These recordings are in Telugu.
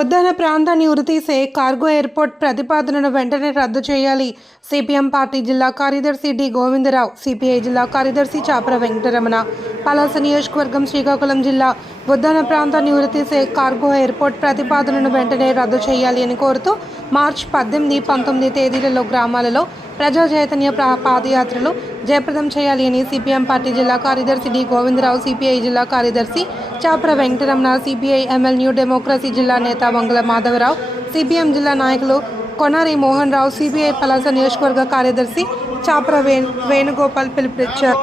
ఉద్దాన ప్రాంతాన్ని ఉరితీసే కార్గో ఎయిర్పోర్ట్ ప్రతిపాదనను వెంటనే రద్దు చేయాలి. సిపిఎం పార్టీ జిల్లా కార్యదర్శి డి. గోవిందరావు సిపిఐ జిల్లా కార్యదర్శి చాపర వెంకటరమణ పలాస నియోజకవర్గం శ్రీకాకుళం జిల్లా ఉద్దాన ప్రాంతాన్ని ఉరితీసే కార్గో ఎయిర్పోర్ట్ ప్రతిపాదనను వెంటనే రద్దు చేయాలి అని కోరుతూ మార్చి పద్దెనిమిది పంతొమ్మిది తేదీలలో గ్రామాలలో ప్రజా చైతన్య పాదయాత్రలు జయప్రదం చేయాలి అని సిపిఎం పార్టీ జిల్లా కార్యదర్శి డి. గోవిందరావు సిపిఐ జిల్లా కార్యదర్శి Chapra Venkataramana CPI ML new democracy జిల్లా నేత వంగల మాధవరావు సిపిఎం జిల్లా నాయకులు కొనారి మోహన్ రావు సిపిఐ పలాస నియోజకవర్గ కార్యదర్శి చాప్ర వేణు వేణుగోపాల్ పిలుపునిచ్చారు.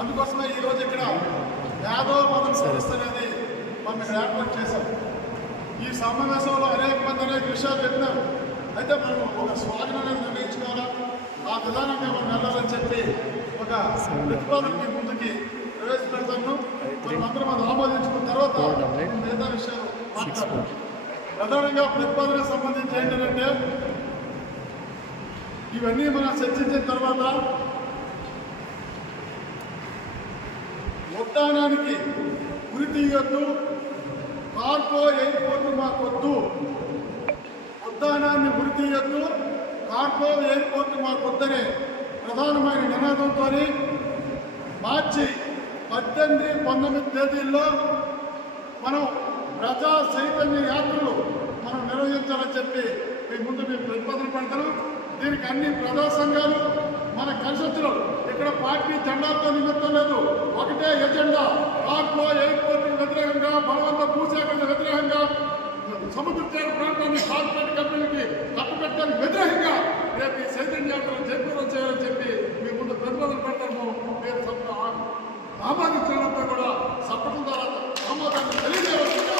అందుకోసమే ఈరోజు ఇక్కడ యాదవ మతం సదస్సు అనేది మనం ఏర్పాటు చేశాం ఈ సమావేశంలో అనేక మంది అనేక విషయాలు చెప్పినారు. అయితే మనం ఒక స్వాధీనం నిర్ణయించుకోవాలా? ఆ విధానంగా మనం వెళ్ళాలని చెప్పి ఒక ప్రతిపాదనకి ముందుకి ప్రవేశపెడతాను. మనం అందరం అది ఆమోదించుకున్న తర్వాత మిగతా విషయాలు మాట్లాడతాం. ప్రధానంగా ప్రతిపాదనకు సంబంధించి ఏంటంటే ఇవన్నీ మనం చర్చించిన తర్వాత ఉద్యానానికి ఉరి తీయొద్దు. కార్గో ఎయిర్పోర్ట్ మాకొద్దు ఉద్యానాన్ని ఉరి తీయొద్దు. కార్గో ఎయిర్పోర్ట్ మాకొద్దనే ప్రధానమైన నినాదంతో మార్చి పద్దెనిమిది పంతొమ్మిది తేదీల్లో మనం ప్రజా చైతన్య యాత్రలు మనం నిర్వహించాలని చెప్పి మీ ముందు మేము ప్రతిపాదన పెడతాను. దీనికి అన్ని ప్రజా సంఘాలు మన కలిసొచ్చిన ఇక్కడ పార్టీ జెండాతో నిమిత్తం లేదు. ఒకటే ఎజెండా ఆర్కో ఎయిర్పోర్ట్ వ్యతిరేకంగా బలవంత భూసేకరణ వ్యతిరేకంగా సముద్ర తీర ప్రాంతాన్ని కార్పొరేట్ కంపెనీలకి కట్టబెట్టడానికి వ్యతిరేకంగా రేపు ఈ చైతన్య యాత్రలు జయప్రదం చేయాలని చెప్పి మీ ముందు ప్రతిపాదన పెడతాము మీరు సభ- ఆమోదించినంతా కూడా సప్పటి ద్వారా ఆమోదాన్ని తెలియజేయవలసిందిగా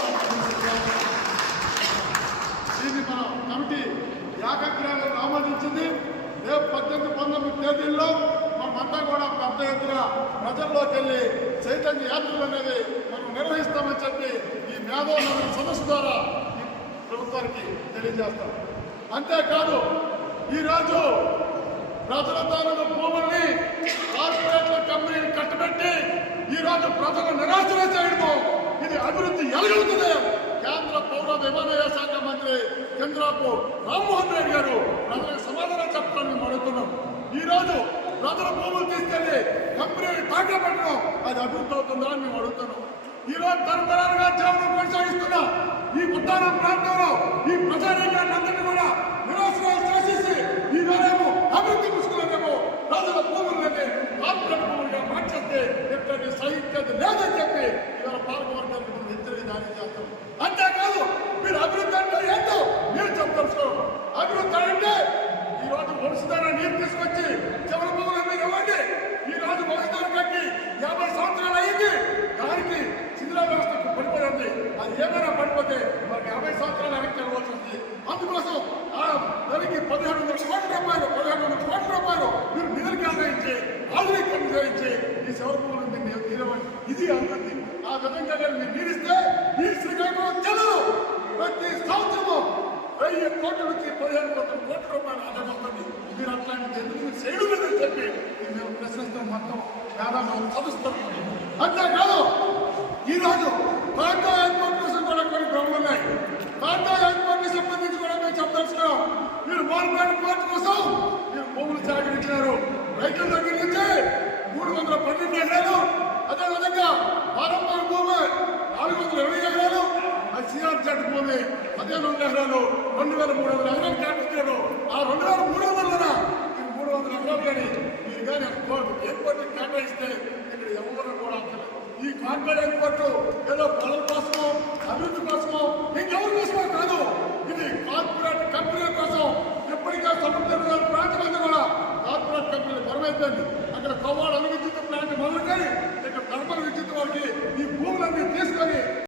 దీన్ని మన కమిటీ ఏకగ్రహంగా ఆమోదించింది రేపు పద్దెనిమిది పంతొమ్మిది తేదీల్లో మనమంతా కూడా పెద్ద ఎత్తున ప్రజల్లోకి వెళ్ళి చైతన్య యాత్రలు అనేవి మనం నిర్వహిస్తామని చెప్పి ఈ మేధోన్నత సదస్సు ద్వారా ఈ ప్రభుత్వానికి తెలియజేస్తాం. అంతేకాదు ఈరోజు ప్రజల తాలూకు భూముల్ని కార్పొరేట్ల కంపెనీలు కట్టబెట్టి ఈ ప్రజలు నిరాశన చేయడము. ఇది అభివృద్ధి ఎలగలుగుతుంది కేంద్ర పౌర విమానయాన శాఖ మంత్రి చంద్రాపు రామ్మోహన్ ఈరోజు రోజు ప్రజల భూములు తీసుకెళ్ళి కంపెనీలు తాకబెట్టడం అది అభివృద్ధి అవుతుందా అని మేము అడుగుతున్నాం. ఈ రోజు తరతరాలుగా జీవనం కొనసాగిస్తున్న ఈ ఉత్తాన ప్రాంతంలో ఈ ప్రజానీకాన్ని అందరినీ కూడా నిరాశ్రయం చేసేసి ఈ వేరేమో అభివృద్ధి ముసుకులనేమో ప్రజల భూములని కార్పొరేట్ భూములుగా మార్చేస్తే ఎక్కడ సహిత్యత లేదని చెప్పి ఇవాళ పాలకవర్గానికి మనం హెచ్చరిక జారీ చేస్తాం అంతేకాదు మీరు అభివృద్ధి అంటే ఏంటో మీరు చెప్తాం సార్ అభివృద్ధి అంటే ఈ రోజు వంశధార నీరు తీసుకొచ్చి చివరి భూములు మీరు ఇవ్వండి ఈ రోజు వంశధార కట్టి యాభై సంవత్సరాలు అయ్యింది దానికి శిథిలా వ్యవస్థకు పడిపోయింది అది ఏమైనా పడిపోతే మనకి యాభై సంవత్సరాలు వెనక్కి వెళ్ళవలసి ఉంది అందుకోసం ఆ దానికి పదిహేడు వందల కోట్ల రూపాయలు పదిహేడు వందల కోట్ల రూపాయలు మీరు నిధులు కేటాయించి ఆధునీకరణ చేయించి ఈ శివర మీరు తీరవండి ఇది అభివృద్ధి ఆ విధంగా నేను మీరు నీరిస్తే ఈ శ్రీకాకుళం జిల్లాలో ప్రతి సంవత్సరము వెయ్యి కోట్ల నుంచి పదిహేను వందల కోట్ల రూపాయలు ఆదాయం వస్తుంది. మీరు అట్లాంటిది ఎందుకు మీరు చేయడం లేదని చెప్పి మేము ప్రశ్నిస్తాం మొత్తం వేదాంతం చదువుతున్నాం అంతేకాదు ఈరోజు పాండా ఎయిర్పోర్ట్ కోసం కూడా కొన్ని భ్రమలు ఉన్నాయి పాండా ఎయిర్పోర్ట్కి సంబంధించి కూడా మేము చెప్పదలుచుకున్నాం మీరు మోర్పేట కోసం మీరు భూములు సేకరించారు. రైతుల దగ్గర నుంచి మూడు వందల పన్నెండు ఎకరాలు అదేవిధంగా పారంపర భూమి నాలుగు వందల ఇరవై ఎకరాలు అది సిఆర్జెడ్ భూమి పదిహేను వందల ఎకరాలు రెండు వేల మూడు వందల ఎకరాలు కేటాయించారు ఆ రెండు వేల మూడు వందల ఈ మూడు వందల ఎకరాలు కానీ మీరు కానీ ఎయిర్పోర్ట్ కేటాయిస్తే ఇక్కడ ఎవరు కూడా ఈ కార్పొరేట్ ఎయిర్పోర్ట్ ఏదో ప్రజల కోసమో అభివృద్ధి కోసమో ఇంకెవరి కోసమో కాదు. సమర్థన ప్రార్థన